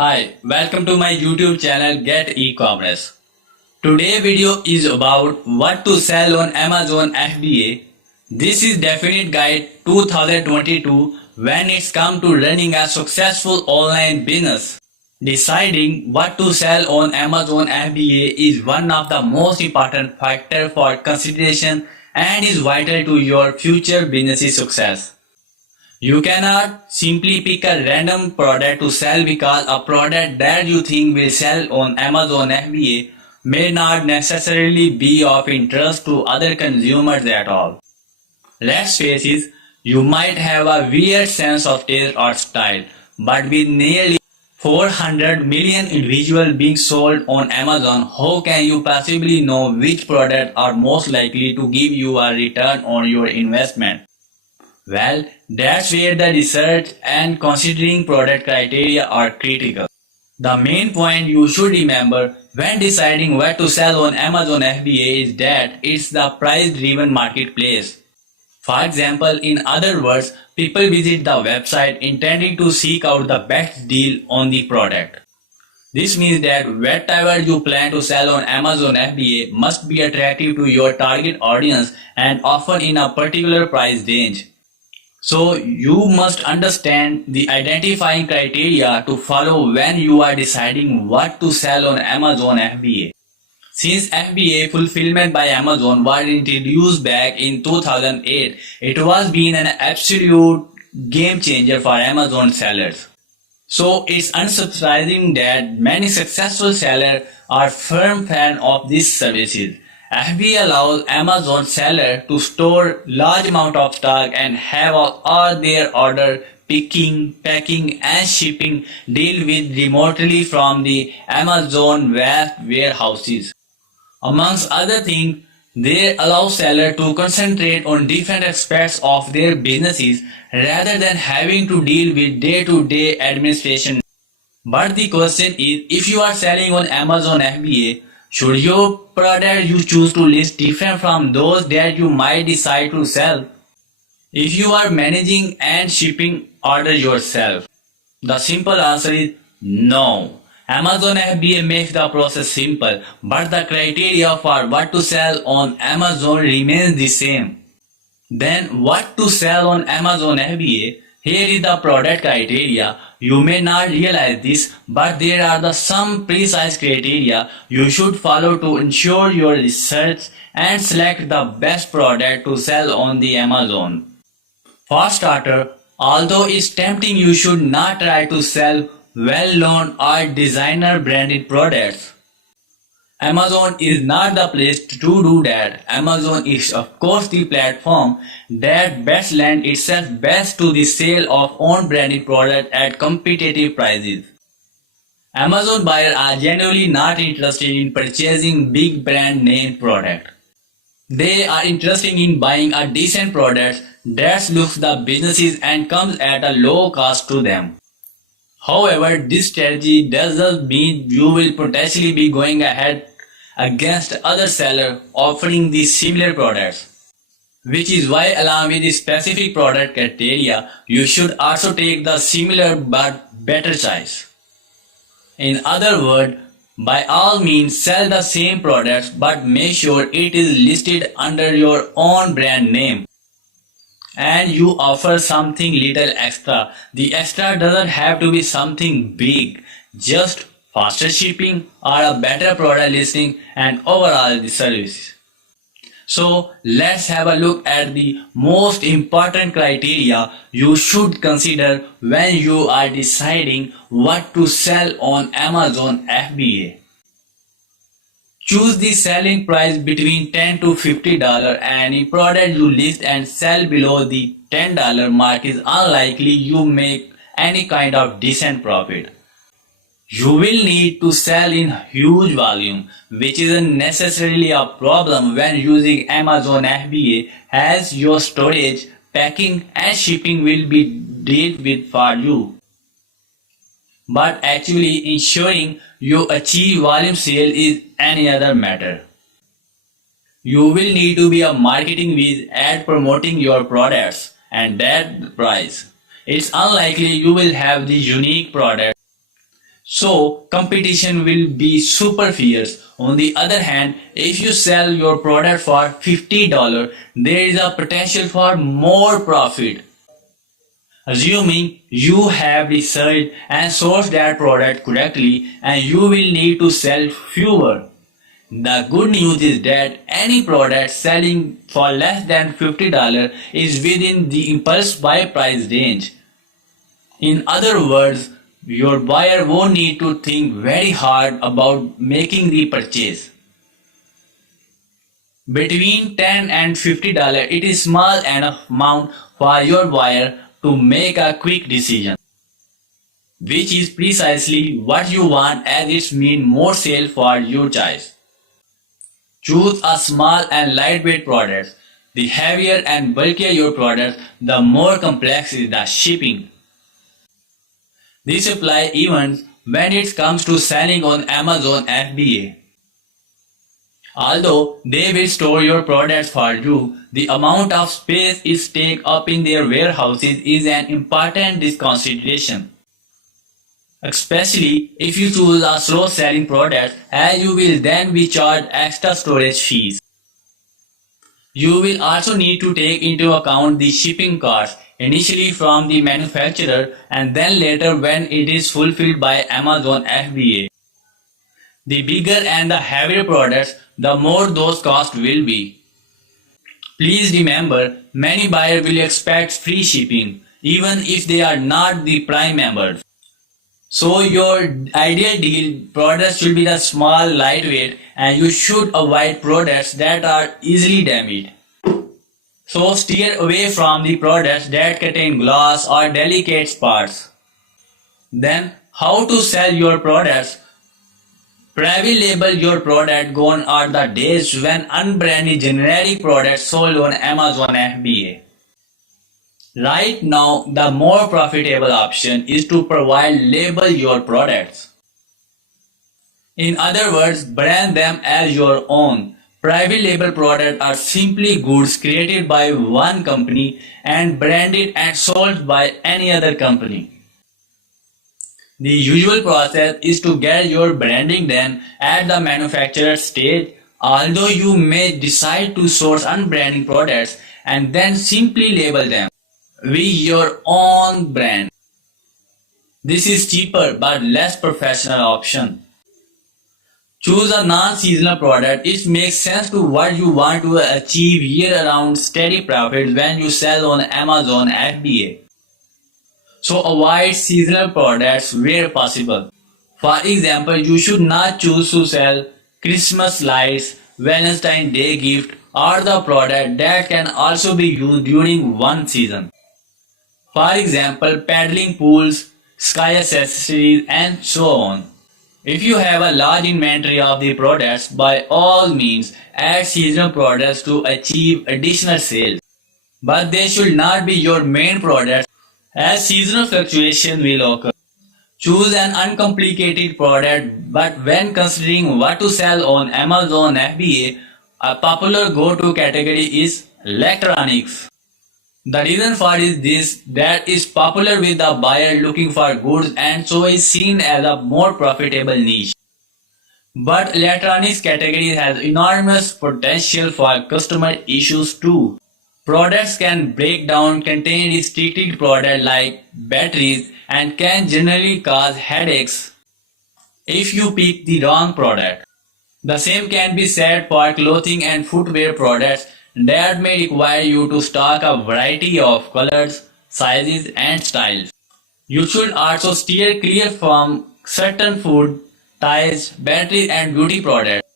Hi, welcome to my YouTube channel Get E-Commerce. Today video is about what to sell on Amazon FBA. This is definite guide 2022 when it's come to running a successful online business. Deciding what to sell on Amazon FBA is one of the most important factors for consideration and is vital to your future business success. You cannot simply pick a random product to sell because a product that you think will sell on Amazon FBA may not necessarily be of interest to other consumers at all. Let's face it, you might have a weird sense of taste or style, but with nearly 400 million individuals being sold on Amazon, how can you possibly know which products are most likely to give you a return on your investment? Well, that's where the research and considering product criteria are critical. The main point you should remember when deciding what to sell on Amazon FBA is that it's the price-driven marketplace. For example, in other words, people visit the website intending to seek out the best deal on the product. This means that whatever you plan to sell on Amazon FBA must be attractive to your target audience and often in a particular price range. So you must understand the identifying criteria to follow when you are deciding what to sell on Amazon FBA. Since FBA fulfillment by Amazon was introduced back in 2008, it was been an absolute game changer for Amazon sellers. So it's unsurprising that many successful sellers are firm fans of these services. FBA allows Amazon sellers to store large amount of stock and have all their order picking, packing and shipping dealt with remotely from the Amazon web warehouses. Amongst other things, they allow sellers to concentrate on different aspects of their businesses rather than having to deal with day-to-day administration. But the question is, if you are selling on Amazon FBA, should your product you choose to list different from those that you might decide to sell? If you are managing and shipping order yourself, the simple answer is no. Amazon FBA makes the process simple, but the criteria for what to sell on Amazon remains the same. Then what to sell on Amazon FBA? Here is the product criteria. You may not realize this, but there are some precise criteria you should follow to ensure your research and select the best product to sell on the Amazon. For starter, although it's tempting, you should not try to sell well-known or designer branded products. Amazon is not the place to do that. Amazon is of course the platform that best lends itself best to the sale of own branded products at competitive prices. Amazon buyers are generally not interested in purchasing big brand name product. They are interested in buying a decent product that looks the businesses and comes at a low cost to them. However, this strategy doesn't mean you will potentially be going ahead against other sellers offering these similar products, which is why along with the specific product criteria, you should also take the similar but better choice. In other words, by all means sell the same products but make sure it is listed under your own brand name. And you offer something little extra. The extra doesn't have to be something big, just faster shipping or a better product listing and overall the service. So let's have a look at the most important criteria you should consider when you are deciding what to sell on Amazon FBA. Choose the selling price between $10 to $50. Any product you list and sell below the $10 mark is unlikely you make any kind of decent profit. You will need to sell in huge volume, which isn't necessarily a problem when using Amazon FBA as your storage, packing and shipping will be dealt with for you. But actually ensuring you achieve volume sale is any other matter. You will need to be a marketing whiz at promoting your products and that price. It's unlikely you will have the unique product So competition will be super fierce. On the other hand, if you sell your product for $50, there is a potential for more profit. Assuming you have researched and sourced that product correctly, and you will need to sell fewer. The good news is that any product selling for less than $50 is within the impulse buy price range. In other words, your buyer won't need to think very hard about making the purchase. Between $10 and $50, it is small enough amount for your buyer to make a quick decision, which is precisely what you want, as it means more sale for your choice. Choose a small and lightweight product. The heavier and bulkier your product, the more complex is the shipping. This applies even when it comes to selling on Amazon FBA. Although they will store your products for you, the amount of space it takes up in their warehouses is an important consideration. Especially if you choose a slow selling product, as you will then be charged extra storage fees. You will also need to take into account the shipping costs, initially from the manufacturer and then later when it is fulfilled by Amazon FBA. The bigger and the heavier products, the more those costs will be. Please remember, many buyers will expect free shipping, even if they are not the Prime members. So your ideal deal products should be the small, lightweight, and you should avoid products that are easily damaged. So steer away from the products that contain glass or delicate parts. Then, how to sell your products? Private label your product. Gone are the days when unbranded generic products sold on Amazon FBA. Right now, the more profitable option is to provide label your products. In other words, brand them as your own. Private label products are simply goods created by one company and branded and sold by any other company. The usual process is to get your branding done at the manufacturer stage, although you may decide to source unbranded products and then simply label them with your own brand. This is cheaper but less professional option. Choose a non-seasonal product. It makes sense to what you want to achieve year-round steady profits when you sell on Amazon FBA. So avoid seasonal products where possible. For example, you should not choose to sell Christmas lights, Valentine's Day gift, or the product that can also be used during one season. For example, paddling pools, ski accessories, and so on. If you have a large inventory of the products, by all means add seasonal products to achieve additional sales. But they should not be your main products, as seasonal fluctuation will occur. Choose an uncomplicated product, but when considering what to sell on Amazon FBA, a popular go-to category is electronics. The reason for this that is popular with the buyer looking for goods and so is seen as a more profitable niche. But electronics category has enormous potential for customer issues too. Products can break down, contain restricted products like batteries, and can generally cause headaches if you pick the wrong product. The same can be said for clothing and footwear products that may require you to stock a variety of colors, sizes, and styles. You should also steer clear from certain food, ties, batteries, and beauty products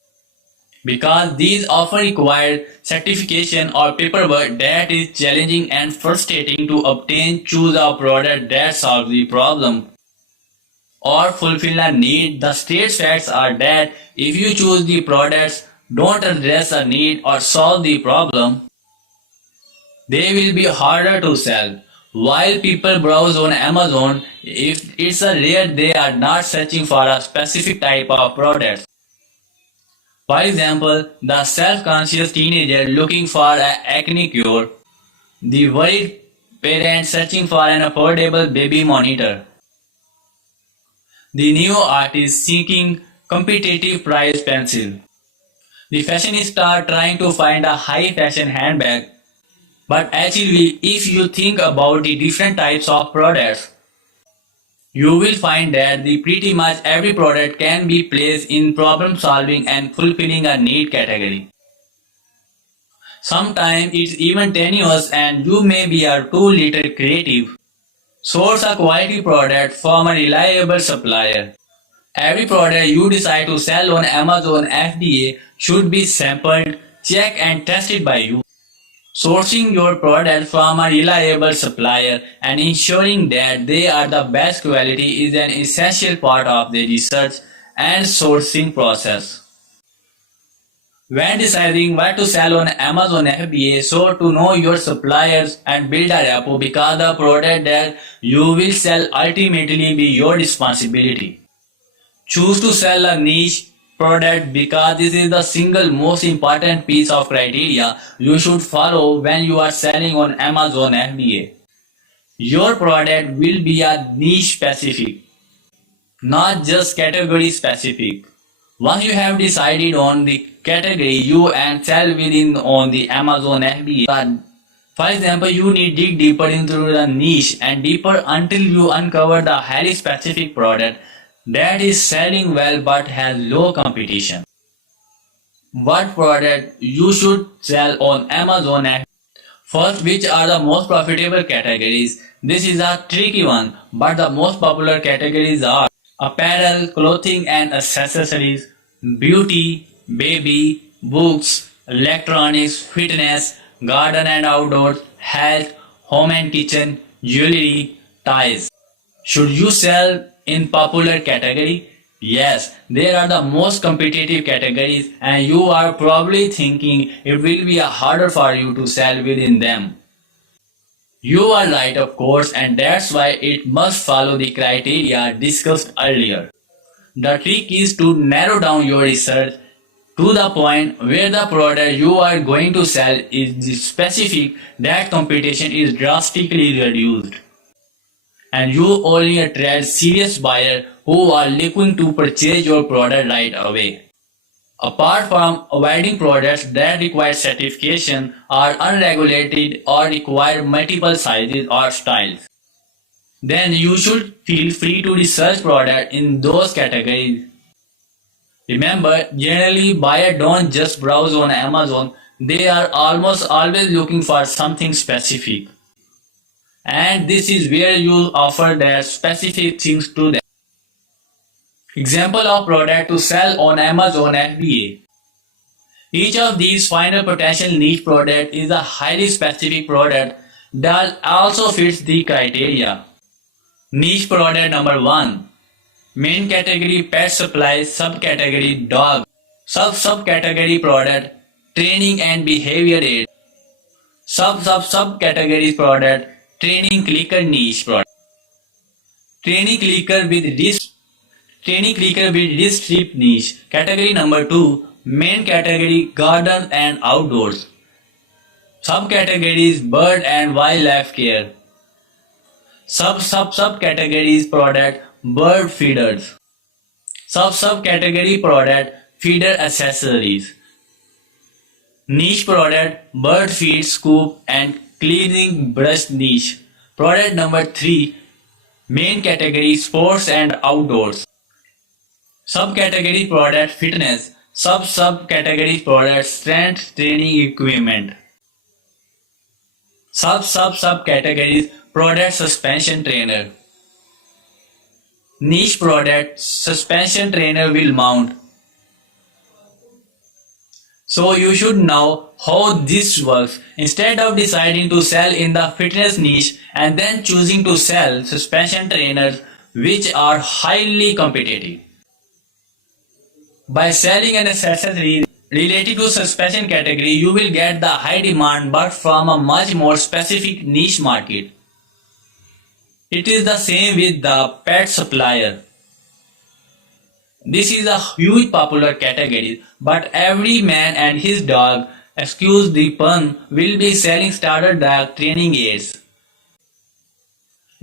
because these often require certification or paperwork that is challenging and frustrating to obtain. Choose a product that solves the problem or fulfill a need. The straight facts are that if you choose the products don't address a need or solve the problem, they will be harder to sell. While people browse on Amazon, if it's a rare they are not searching for a specific type of product. For example, the self-conscious teenager looking for an acne cure, the worried parent searching for an affordable baby monitor. The new art is seeking competitive price pencil. The fashionista are trying to find a high fashion handbag. But actually, if you think about the different types of products, you will find that the pretty much every product can be placed in problem solving and fulfilling a need category. Sometimes it's even tenuous and you may be a too little creative. Source a quality product from a reliable supplier. Every product you decide to sell on Amazon FBA should be sampled, checked and tested by you. Sourcing your product from a reliable supplier and ensuring that they are the best quality is an essential part of the research and sourcing process. When deciding what to sell on Amazon FBA, so to know your suppliers and build a rapport because the product that you will sell ultimately be your responsibility. Choose to sell a niche product because this is the single most important piece of criteria you should follow when you are selling on Amazon FBA. Your product will be a niche specific, not just category specific. Once you have decided on the category you and sell within on the Amazon FBA, for example, you need dig deeper into the niche and deeper until you uncover the highly specific product that is selling well but has low competition. What product you should sell on Amazon FBA? First, which are the most profitable categories? This is a tricky one, but the most popular categories are apparel, clothing and accessories, beauty, baby, books, electronics, fitness, garden and outdoors, health, home and kitchen, jewelry, ties. Should you sell in popular category? Yes, they are the most competitive categories and you are probably thinking it will be harder for you to sell within them. You are right of course and that's why it must follow the criteria discussed earlier. The trick is to narrow down your research to the point where the product you are going to sell is specific that competition is drastically reduced. And you only attract serious buyers who are looking to purchase your product right away. Apart from avoiding products that require certification, are unregulated or require multiple sizes or styles, then you should feel free to research products in those categories. Remember, generally buyers don't just browse on Amazon, they are almost always looking for something specific. And this is where you offer their specific things to them. Example of product to sell on Amazon FBA. Each of these final potential niche product is a highly specific product that also fits the criteria. Niche product number 1. Main category pet supplies, subcategory dog, subcategory product training and behavior aid, subcategory product training clicker niche product, training clicker with wrist strip niche. Category number 2, main category garden and outdoors, subcategories bird and wildlife care, subcategories product bird feeders, subcategory product feeder accessories, niche product bird feed scoop and cleaning brush niche. Product number 3, main category sports and outdoors, subcategory product fitness, subcategory product strength training equipment, subcategories product suspension trainer, niche product suspension trainer will mount. So you should know how this works. Instead of deciding to sell in the fitness niche and then choosing to sell suspension trainers which are highly competitive. By selling an accessory related to suspension category, you will get the high demand but from a much more specific niche market. It is the same with the pet supplier. This is a huge popular category, but every man and his dog, excuse the pun, will be selling starter dog training aids.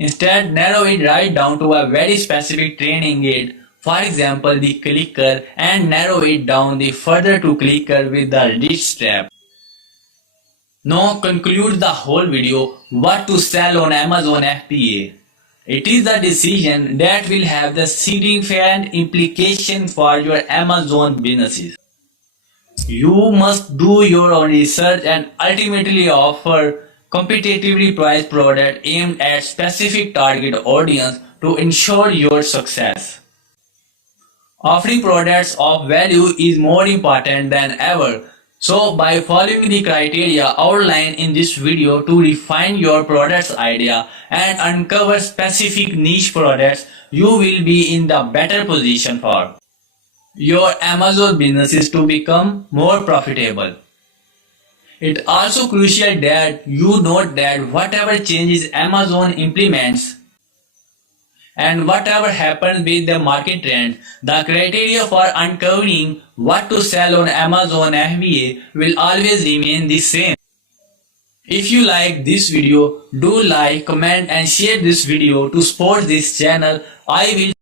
Instead, narrow it right down to a very specific training aid, for example the clicker, and narrow it down the further to clicker with the wrist strap. Now concludes the whole video what to sell on Amazon FBA. It is the decision that will have the significant implication for your Amazon businesses. You must do your own research and ultimately offer competitively priced products aimed at specific target audience to ensure your success. Offering products of value is more important than ever. So by following the criteria outlined in this video to refine your product's idea and uncover specific niche products, you will be in the better position for your Amazon businesses to become more profitable. It's also crucial that you note that whatever changes Amazon implements and whatever happens with the market trend, the criteria for uncovering what to sell on Amazon FBA will always remain the same. If you like this video, do like, comment and share this video to support this channel. I will